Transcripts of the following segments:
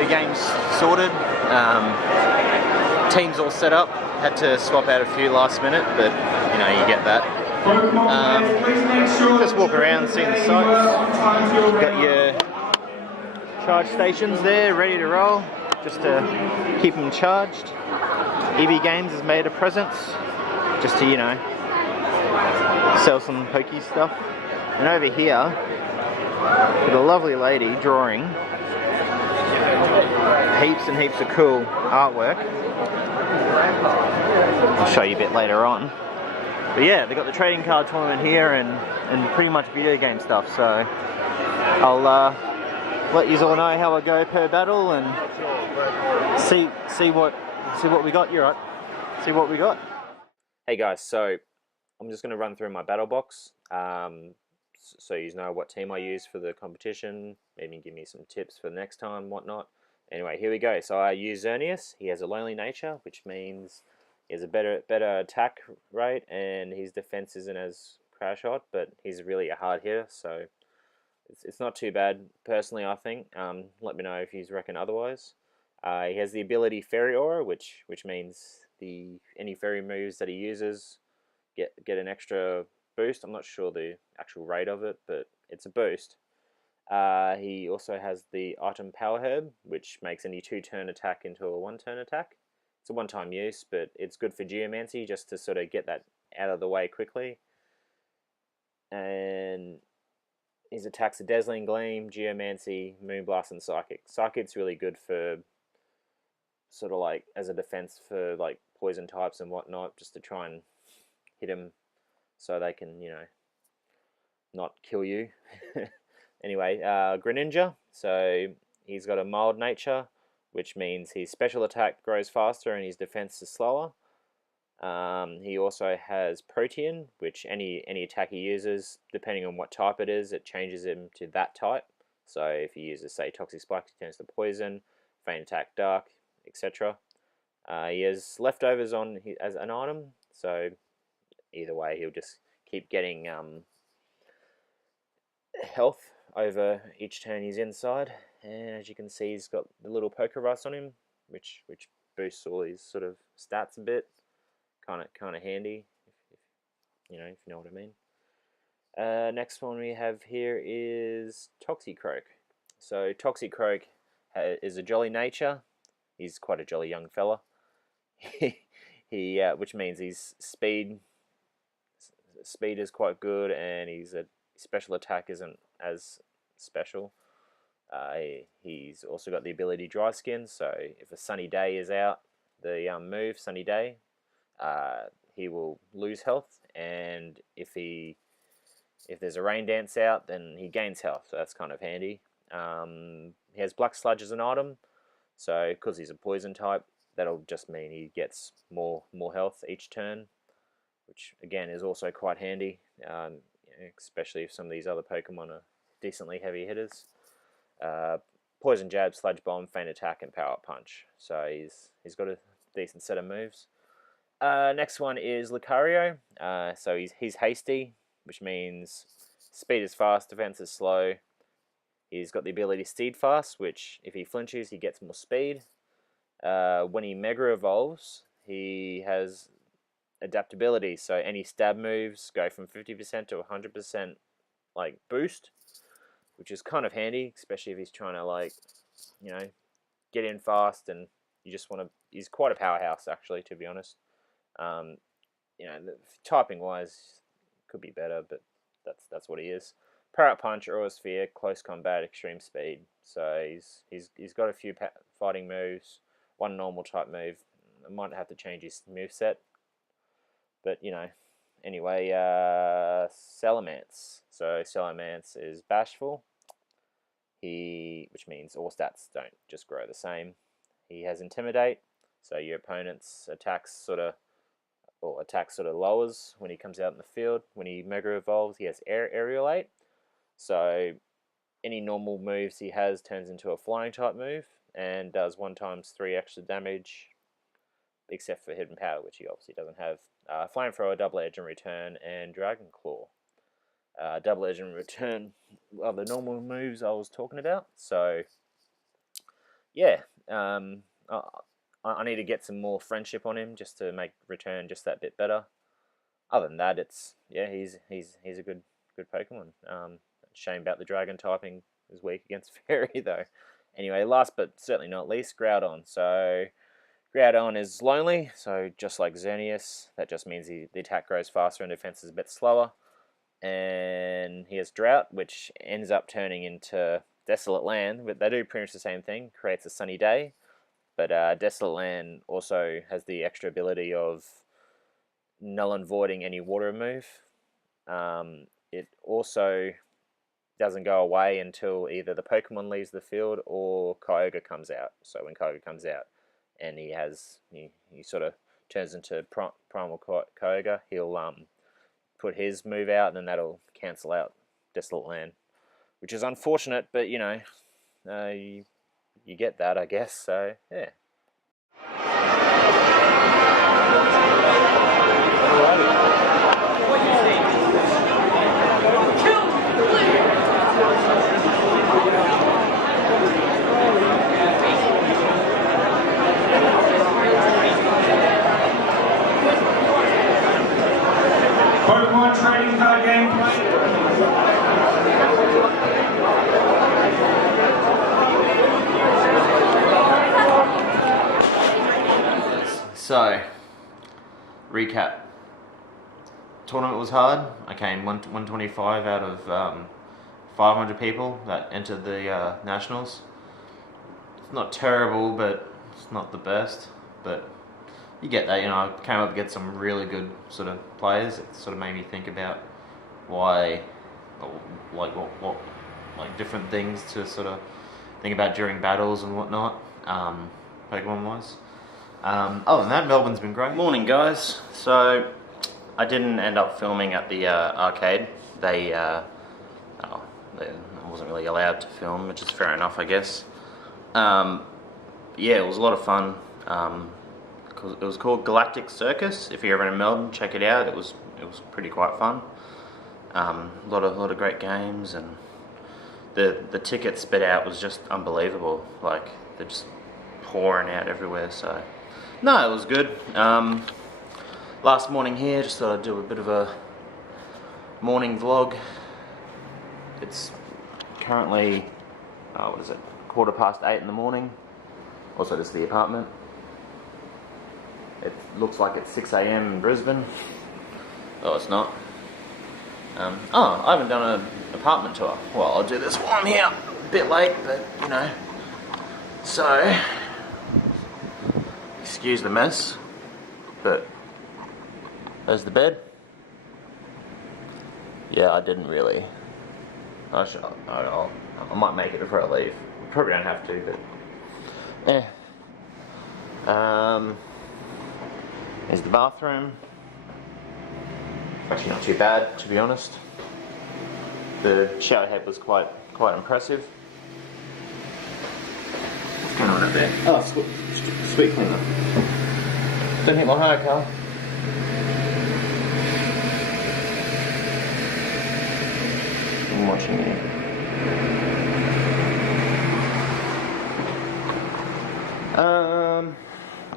video games sorted. Teams all set up. Had to swap out a few last minute, but you know, you get that. Just walk around, seeing the sights. Got your charge stations there, ready to roll, just to keep them charged. EV Games has made a presence, just to, you know, sell some pokey stuff. And over here, got a lovely lady drawing heaps and heaps of cool artwork. I'll show you a bit later on. But yeah, they've got the trading card tournament here and pretty much video game stuff. So I'll let you all know how I go per battle and see what we got. You're right. See what we got. Hey guys, so I'm just going to run through my battle box, so you know what team I use for the competition. Maybe give me some tips for the next time, whatnot. Anyway, here we go. So I use Xerneas. He has a lonely nature, which means he has a better attack rate, and his defense isn't as crash hot, but he's really a hard hitter, so it's not too bad personally, I think. Let me know if you reckon otherwise. He has the ability Fairy Aura, which means any fairy moves that he uses get an extra boost. I'm not sure the actual rate of it, but it's a boost. He also has the item Power Herb, which makes any 2-turn attack into a 1-turn attack. It's a one-time use, but it's good for Geomancy just to sort of get that out of the way quickly. And his attacks are Dazzling Gleam, Geomancy, Moonblast, and Psychic. Psychic's really good for sort of like as a defense for like poison types and whatnot, just to try and hit them so they can, you know, not kill you. Anyway, Greninja, so he's got a mild nature, which means his special attack grows faster and his defense is slower. He also has Protean, which any attack he uses, depending on what type it is, it changes him to that type. So if he uses, say, Toxic Spike, he turns to Poison, Feint Attack Dark, etc. He has leftovers on as an item, so either way he'll just keep getting health over each turn he's inside. And as you can see, he's got the little poker rust on him, which boosts all his sort of stats a bit. Kind of handy, if you know what I mean. Next one we have here is Toxicroak. So Toxicroak is a jolly nature. He's quite a jolly young fella. Which means his speed is quite good, and his special attack isn't as special. He's also got the ability Dry Skin, so if a sunny day is out, the move Sunny Day, he will lose health, and if there's a Rain Dance out, then he gains health, so that's kind of handy. He has Black Sludge as an item, so because he's a poison type, that'll just mean he gets more health each turn, which again is also quite handy, especially if some of these other Pokemon are decently heavy hitters. Poison Jab, Sludge Bomb, Feint Attack, and Power Punch. So he's got a decent set of moves. Next one is Lucario. So he's hasty, which means speed is fast, defense is slow. He's got the ability Steed Fast, which if he flinches, he gets more speed. When he Mega Evolves, he has adaptability, so any stab moves go from 50% to 100% like boost, which is kind of handy, especially if he's trying to, like, you know, get in fast and you just want to. He's quite a powerhouse, actually, to be honest. You know, typing wise could be better, but that's what he is. Parrot Punch, Aerosphere, Close Combat, Extreme Speed. So he's got a few fighting moves, one normal type move. I might have to change his moveset, but you know. Anyway, Salamence. So Salamence is bashful. Which means all stats don't just grow the same. He has Intimidate, so your opponent's attacks sort of lowers when he comes out in the field. When he Mega Evolves, he has Aerialate, so any normal moves he has turns into a flying type move and does 1x3 extra damage, except for Hidden Power, which he obviously doesn't have. Flamethrower, Double Edge and Return, and Dragon Claw. Double Edge and Return are the normal moves I was talking about. So yeah, I need to get some more friendship on him just to make return just that bit better. Other than that, it's yeah, he's a good Pokemon. Shame about the Dragon typing is weak against Fairy though. Anyway, last but certainly not least, Groudon. So Groudon is lonely, so just like Xerneas, that just means the attack grows faster and defense is a bit slower. And he has Drought, which ends up turning into Desolate Land, but they do pretty much the same thing, creates a sunny day. But Desolate Land also has the extra ability of null and voiding any water move. It also doesn't go away until either the Pokemon leaves the field or Kyogre comes out. So when Kyogre comes out and he sort of turns into Primal Kyogre, he'll put his move out and then that'll cancel out Desolate Land, which is unfortunate, but you get that, I guess. So yeah. Pokemon trading card game. So, recap. Tournament was hard. I came 125 out of 500 people that entered the Nationals. It's not terrible, but it's not the best. But you get that, I came up against some really good sort of players. It sort of made me think about why, like what different things to sort of think about during battles and whatnot, Pokemon-wise. Other than that, Melbourne's been great. Morning, guys. So, I didn't end up filming at the arcade. I wasn't really allowed to film, which is fair enough, I guess. Yeah, it was a lot of fun. It was called Galactic Circus. If you're ever in Melbourne, check it out. It was pretty quite fun. A lot of great games, and the ticket spit out was just unbelievable. Like, they're just pouring out everywhere. So no, it was good. Last morning here, just thought I'd do a bit of a morning vlog. It's currently 8:15 in the morning. Also, this is the apartment. It looks like it's 6 a.m. in Brisbane. Oh, it's not. I haven't done an apartment tour. Well, I'll do this while I'm here. A bit late, but So, excuse the mess, but there's the bed. Yeah, I didn't really. I might make it before I leave. Probably don't have to, but there's the bathroom. Actually, not too bad, to be honest. The shower head was quite impressive. What's going on up there? Oh, sweet cleaner. Don't hit my hair, Carl. I'm watching you.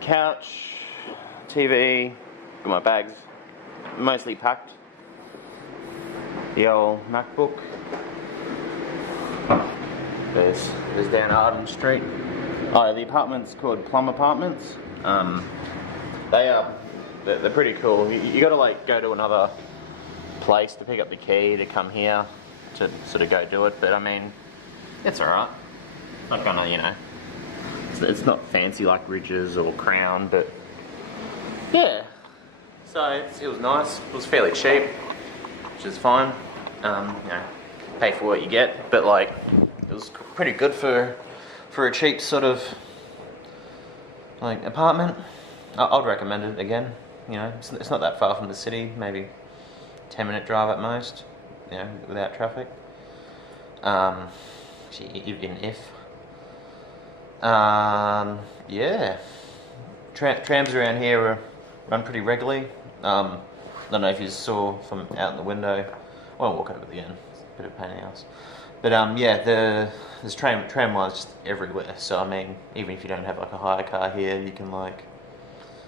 Couch, TV, got my bags mostly packed. The old MacBook. There's down Arden Street. Oh, the apartment's called Plum Apartments. They're pretty cool. You gotta like go to another place to pick up the key to come here to sort of go do it. But I mean, it's alright. Not gonna, it's not fancy like Ridges or Crown, but yeah. So it was nice. It was fairly cheap, which is fine. Pay for what you get, but like it was pretty good for a cheap sort of like apartment. I'd recommend it again. It's not that far from the city, maybe 10-minute drive at most. Without traffic. Even if. Yeah. Trams around here run pretty regularly. I don't know if you saw from out in the window. I won't walk over again. It's a bit of a pain in the ass. But yeah, there's tramlines just everywhere. So I mean, even if you don't have like a hire car here, you can like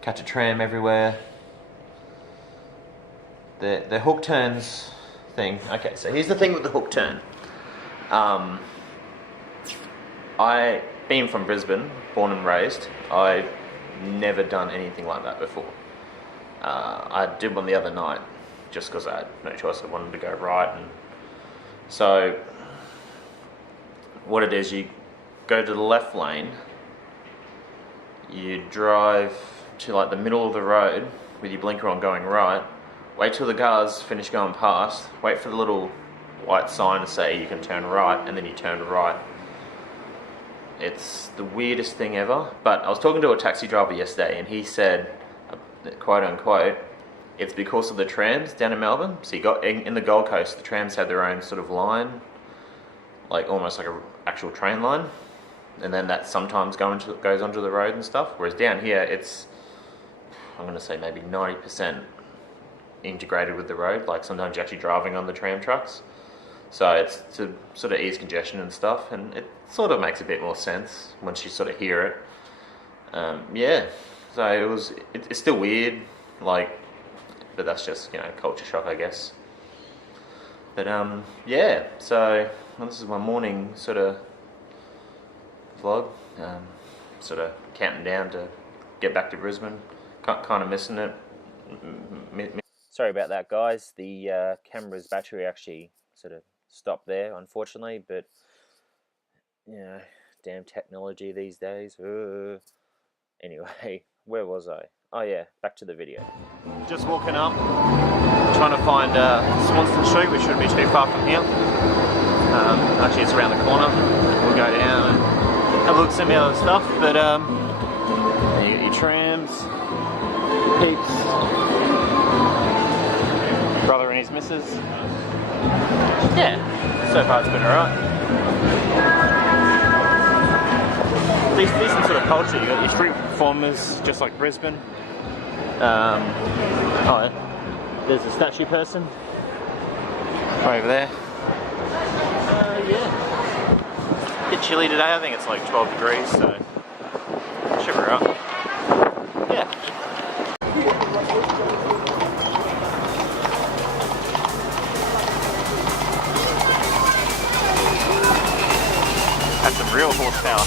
catch a tram everywhere. The hook turns thing. Okay, so here's the thing with the hook turn. I, being from Brisbane, born and raised, I've never done anything like that before. I did one the other night, just because I had no choice. I wanted to go right, and so what it is, you go to the left lane, you drive to like the middle of the road with your blinker on going right, wait till the cars finish going past, wait for the little white sign to say you can turn right, and then you turn right. It's the weirdest thing ever, but I was talking to a taxi driver yesterday and he said, quote unquote, it's because of the trams down in Melbourne. So you got in the Gold Coast, the trams have their own sort of line, like almost like an actual train line, and then that sometimes goes onto the road and stuff, whereas down here it's, I'm going to say maybe 90% integrated with the road. Like sometimes you're actually driving on the tram trucks, so it's to sort of ease congestion and stuff, and it sort of makes a bit more sense once you sort of hear it. Yeah, so it's still weird, like, but that's just, you know, culture shock, I guess. But yeah, so this is my morning sort of vlog, sort of counting down to get back to Brisbane. Kind of missing it. Sorry about that, guys. The camera's battery actually sort of stopped there, unfortunately, but you know, damn technology these days. Anyway, where was I? Oh yeah, back to the video. Just walking up, trying to find Swanston Street, which shouldn't be too far from here. Actually, it's around the corner. We'll go down and have a look at some of the other stuff, but you got your trams, peeps, brother and his missus. Yeah, so far it's been alright. Decent sort of culture. You got your street performers, just like Brisbane. Oh, there's a statue person right over there. Yeah, a bit chilly today. I think it's like 12 degrees, so should be alright. Yeah. Had some real horsepower.